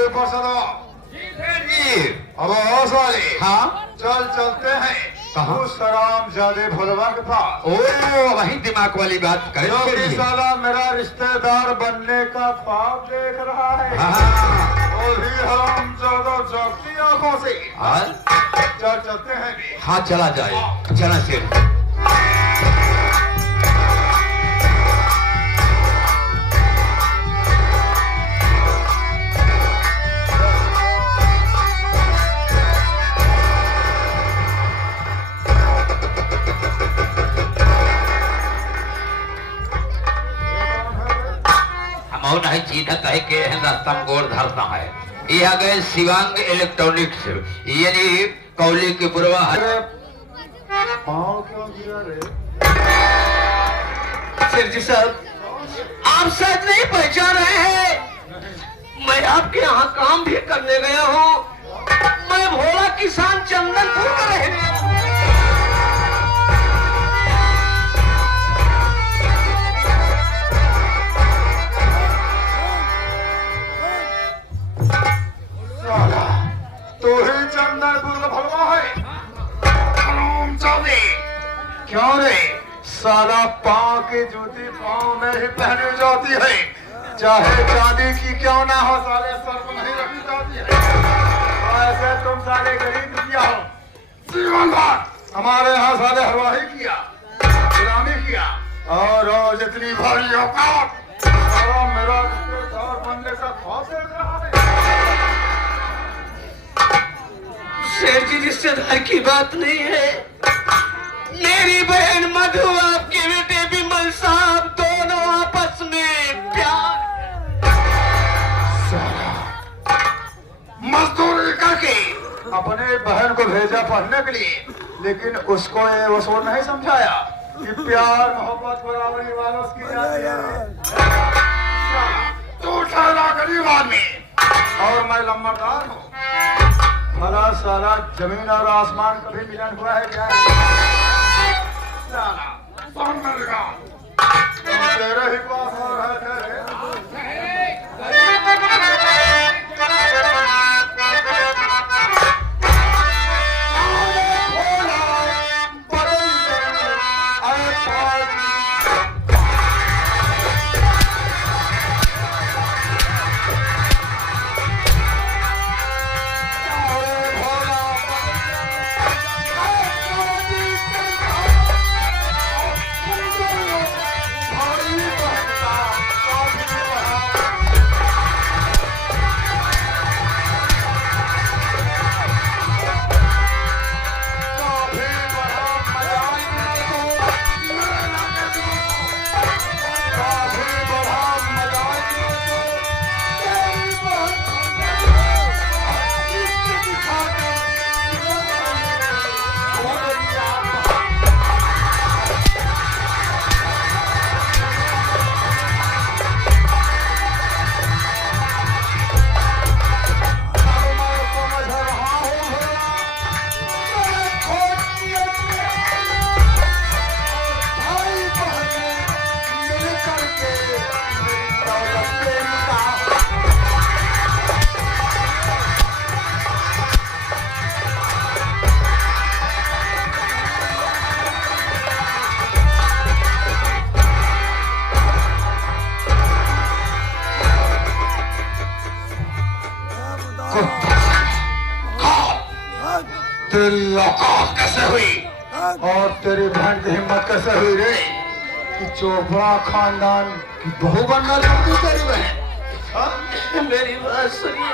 से पसंद अब वाले हाँ चल चलते हैं कहाँ? उस राम जादे भोलवा के पास। ओ वही दिमाग वाली बात जो कि साला मेरा रिश्तेदार बनने का ख्वाब देख रहा है। वो भी हम ज्यादा जगती आंखों से। चल चलते हैं। हाँ चला जाए, चला चल। नहीं सीधा कह के रास्ता में गोर धरता है। ये आ गए शिवांग इलेक्ट्रॉनिक्स, यानी कौली के पूर्वा। शेर जी साहब, आप शायद नहीं पहचान रहे हैं, मैं आपके यहाँ काम भी करने गया हूँ। मैं भोला किसान चंदनपुर का रहने वाला। तो ही चंदनपुर का भलवा है। क्यों रे साला पाँव की जूती पाँव में ही पहनी जाती है, चाहे चांदी की क्यों ना हो, साले सर पर नहीं रखी जाती है। ऐसे तुम साले गरीब किया हो, जीवन भर हमारे यहाँ साले हलवाही किया, गुलामी किया, और जितनी भारी औकात मेरा रिश्तेदार बनने का ख्वाब देख रहा है। शेर जी रिश्तेदार की बात नहीं है, मेरी बहन मधु आपके बेटे बिमल साहब दोनों आपस में प्यार मजदूरी करके अपने बहन को भेजा पढ़ने के लिए, लेकिन उसको ये वो नहीं समझाया कि प्यार मोहब्बत बराबरी वालों की जाती है। तू ठहरा गरीब आदमी और मैं लंबरदार हूँ। भला साला जमीन और आसमान कभी मिलन हुआ है क्या? तेरे ही पास और है तेरे। तेरी औकात कैसे हुई और तेरी बहन की हिम्मत कैसे हुई रे कि चोपड़ा खानदान की बहू बनना चाहती तेरी बहन? मेरी बात सुनिए।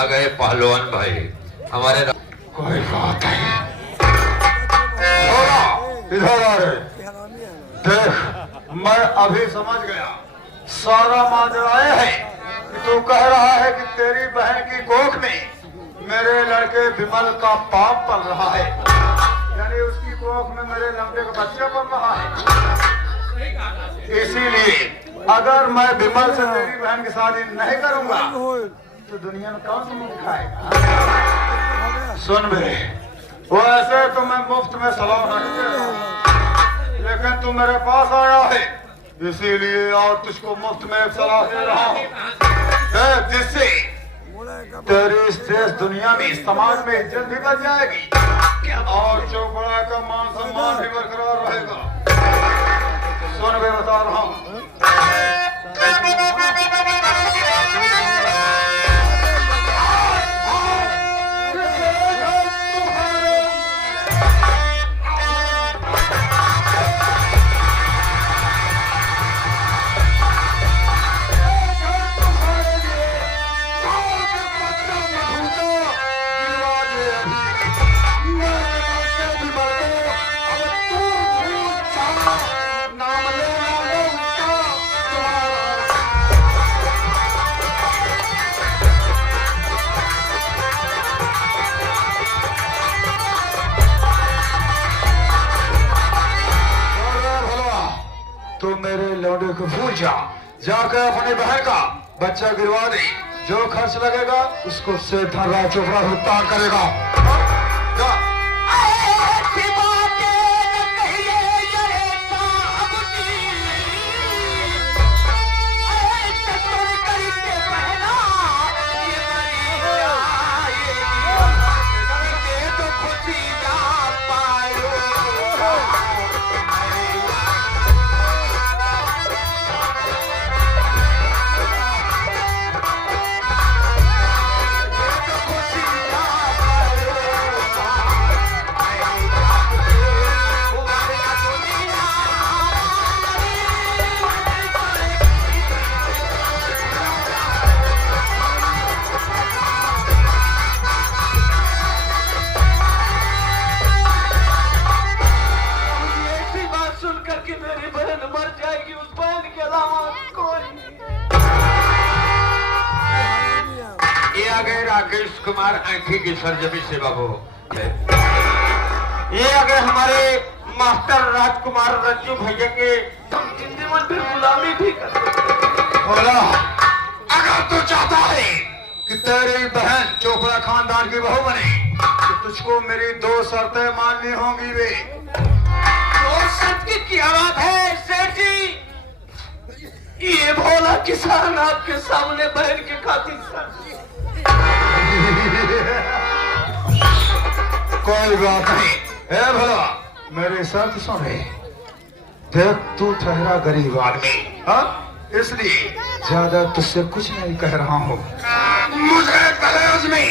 आ गए पहलवान भाई हमारे। कोई बात नहीं, इधर आ रहे। देख मैं अभी समझ गया सारा माजरा है कि तू कह रहा है कि तेरी बहन की कोख में मेरे लड़के विमल का पाप पल रहा है, यानी उसकी कोख में मेरे लड़के का बच्चा पल रहा है। इसीलिए अगर मैं विमल से तेरी बहन की शादी नहीं करूंगा तो दुनिया में कौन सा मुंह दिखाएगा। सुन मेरे, वैसे तो मैं मुफ्त में सलाह नहीं दे रहा, लेकिन तू मेरे पास आया है इसीलिए और तुझको मुफ्त में एक सलाह दे रहा हूँ जिससे तेरी इस देश दुनिया में समाज में इज्जत भी बच जाएगी और चौपड़ा का मान सम्मान भी बरकरार रहेगा। सुन मैं बता रहा हूँ, तो मेरे लौंडे को भूल जा, जाकर अपने बहन का बच्चा गिरवा दे, जो खर्च लगेगा उसको से धर्रा चोपड़ा भुगतान करेगा। जा। राकेश कुमार आंखी की सर्जरी से बाबू, ये अगर हमारे मास्टर राजकुमार रज्जू भैया के हम जिंदगी फिर गुलामी भी कर। बोला अगर तू चाहता है कि तेरी बहन चोपड़ा खानदान की बहू बने तो तुझको मेरी दो शर्तें माननी होंगी। वे दो शर्त की क्या बात है सेठ जी? ये भोला किसान आपके सामने बहन के खातिर सर कोई बात नहीं है भला, मेरी शर्त सुन रहे। देख तू ठहरा गरीब आदमी, हाँ इसलिए ज्यादा तुझसे कुछ नहीं कह रहा हूँ। मुझे कलेज में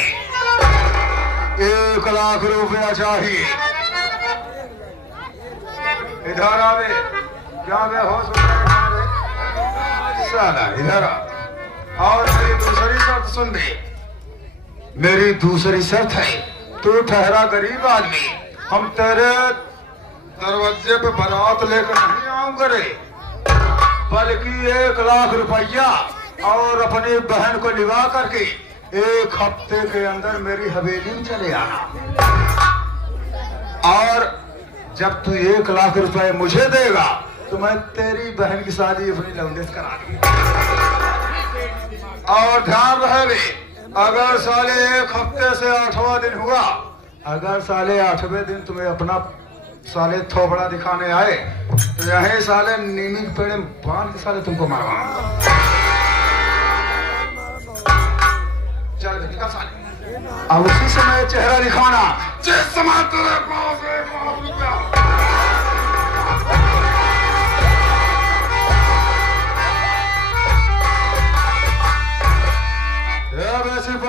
1 लाख रुपया चाहिए। इधर आवे, क्या बेहोश हो साला, इधर आ। और मेरी दूसरी शर्त सुन दे। मेरी दूसरी शर्त है तू ठहरा गरीब आदमी, हम तेरे दरवाजे पे बारात लेकर नहीं आऊंगा रे, बल्कि 1 लाख रुपया और अपनी बहन को लिवा करके 1 हफ्ते के अंदर मेरी हवेली में चले आना। और जब तू 1 लाख रुपए मुझे देगा तो मैं तेरी बहन की शादी अपनी लौंडे से करा दूंगा। और ध्यान रहे, अगर साले 1 हफ्ते से 8वां दिन हुआ, अगर साले 8वें दिन तुम्हें अपना साले थोबड़ा दिखाने आए तो यही साले नीमी के पेड़ में बांध के साले तुमको मारवाऊंगा। चल निकल साले, अब उसी समय चेहरा दिखाना जिस समय तेरे पास 1 लाख रुपया।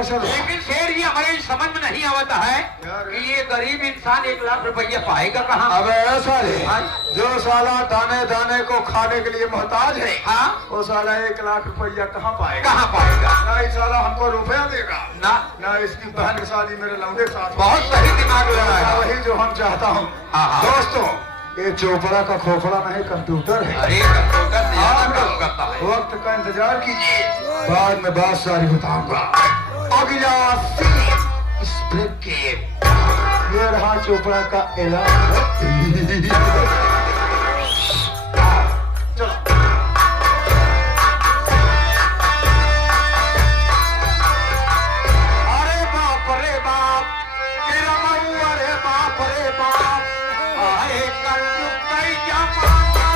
लेकिन शेर जी हमारे समझ में नहीं आता है कि 1 गरीब इंसान 1 लाख रुपया पाएगा कहाँ? अब ऐसा है, हाँ? जो साला दाने दाने को खाने के लिए मोहताज है, हाँ? वो साला 1 लाख रुपया कहाँ पाएगा? कहाँ पाएगा? ना ही साला हमको रुपया देगा, ना ना इसकी बहन की शादी मेरे लौंडे के साथ। बहुत सही दिमाग लगाया। वही जो हम चाहता हूँ। हाँ, हाँ। दोस्तों, ये चोपड़ा का खोपड़ा नहीं, कंप्यूटर है। अरे कंप्यूटर से ज्यादा आप काम करता है। वक्त का इंतजार कीजिए, बाद में बात सारी बताऊंगा। अगला सीन इस ब्रेक के, ये रहा चोपड़ा का ऐलान। चलो। अरे बाप रे बाप, तेरा मऊ, अरे बाप रे बाप, आए कलयुग कई जमाना,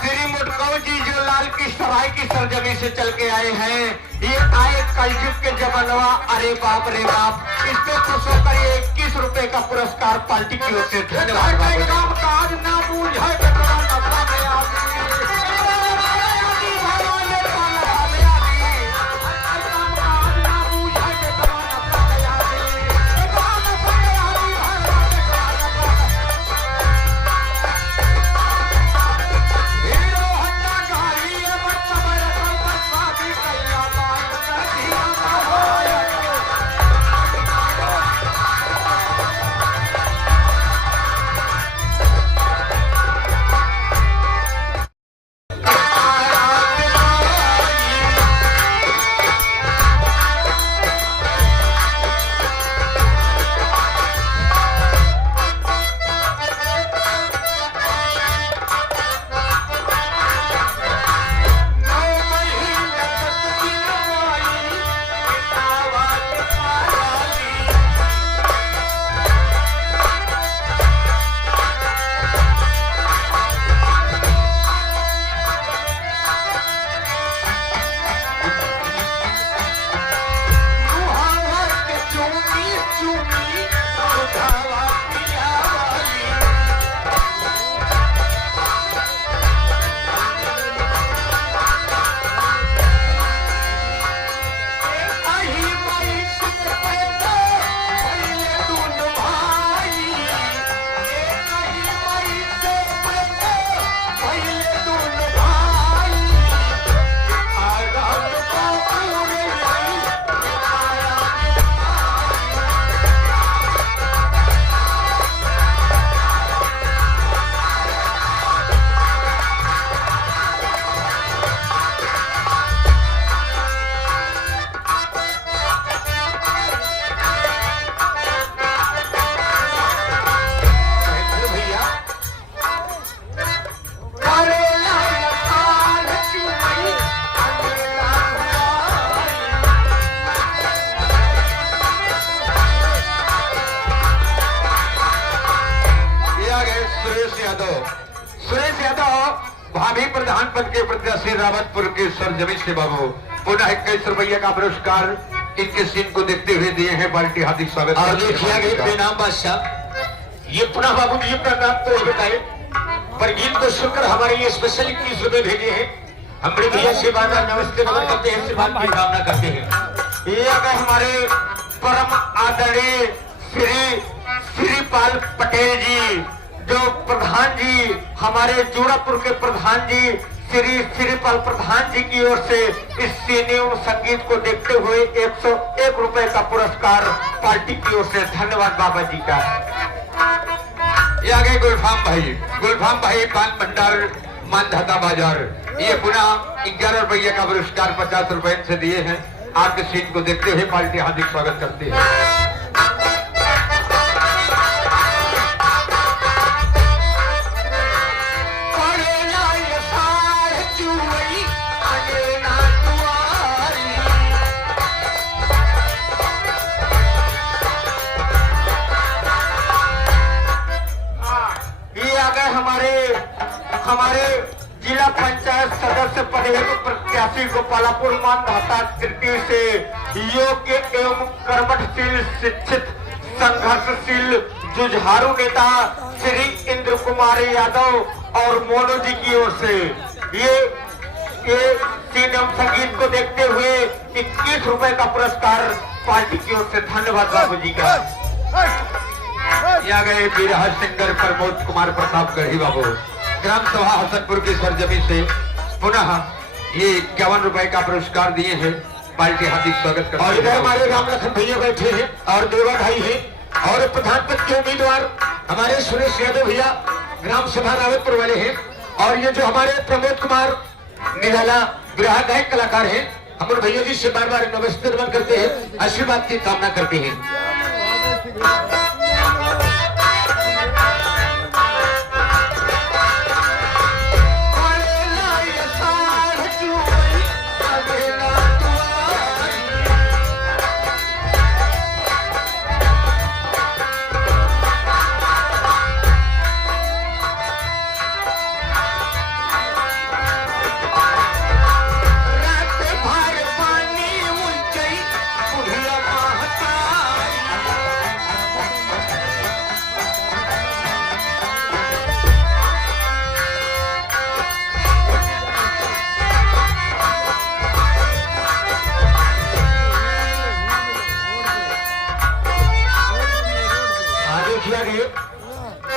श्री मोटकाऊ जी जो लाल की सराय की सरजमी से चल के आए हैं, ये आए कलयुग के जमानवा। अरे बाप रे बाप, इस पे खुश होकर ये 21 रुपए का पुरस्कार पार्टी की ओर से धन्यवाद। काम काज ना बूझे आ गए सुरेश यादव। सुरेश यादव भाभी प्रधान पद के प्रत्याशी रावतपुर के सरजमी से बाबू पुनः 21 रुपये का पुरस्कार इनके सीन को देखते हुए दिए हैं। बाल्टी हार्दिक स्वागत। और देखिए आगे प्रणाम बादशाह, ये पुनः बाबू जी प्रणाम तो बताए पर गीत को सुनकर हमारे लिए स्पेशल 21 रुपए भेजे हैं। हम बड़े भैया से बार बार नमस्ते नमन करते हैं, आशीर्वाद की कामना करते हैं। ये अगर हमारे परम आदरणीय श्रीपाल पटेल जी जो प्रधान जी हमारे जोड़ापुर के प्रधान जी श्रीपाल प्रधान जी की ओर से इस सिने संगीत को देखते हुए 101 रुपए का पुरस्कार पार्टी की ओर से। धन्यवाद बाबा जी का। ये आगे गुलफाम भाई पान भंडार मानधाता बाजार, ये पुनः 11 रुपये का पुरस्कार 50 रुपए से दिए हैं। आपके सीन को देखते हुए पार्टी हार्दिक स्वागत करती है। हमारे जिला पंचायत सदस्य पदे प्रत्याशी गोपालपुर मानधाता तृतीय से योग्य एवं कर्मठशील शिक्षित संघर्षशील जुझारू नेता श्री इंद्र कुमार यादव और मोनू जी की ओर से ये सिनेम संगीत को देखते हुए 21 रुपए का पुरस्कार पार्टी की ओर से। धन्यवाद बाबू जी का। यहाँ गए बिरहा सिंगर प्रमोद कुमार प्रताप गढ़ी बाबू ग्राम सभा हसनपुर की सरजमी से पुनः ये 51 रुपए का पुरस्कार दिए हैं। पार्टी हार्दिक स्वागत करते हैं। और इधर हमारे राम लखन भैया बैठे हैं और देवा भाई हैं और प्रधान पद के उम्मीदवार हमारे सुरेश यादव भैया ग्राम सभा रावतपुर वाले हैं। और ये जो हमारे प्रमोद कुमार निराला बिरहा गायक कलाकार हैं, हम उन भैया जी से बार बार नमस्ते नमन करते हैं, आशीर्वाद की कामना करते हैं।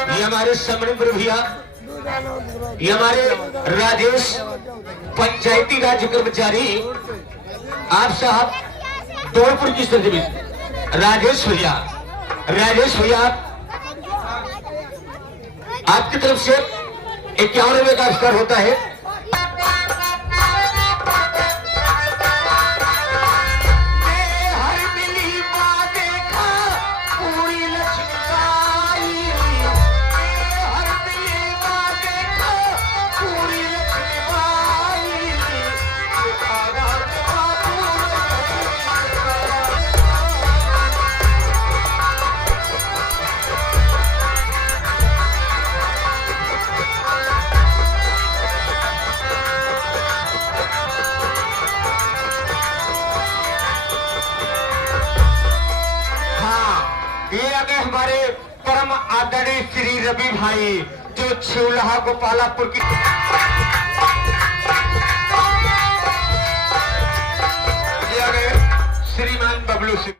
ये हमारे समरेंद्र भैया, ये हमारे राजेश पंचायती राज कर्मचारी आप साहब दौलपुर की सरजमी राजेश भैया आपकी तरफ से 51 रुपए का स्तर होता है। ये आगे हमारे परम आदरणीय श्री रवि भाई जो छिवलाहा गोपालपुर की ये आगे श्रीमान बबलू सिंह।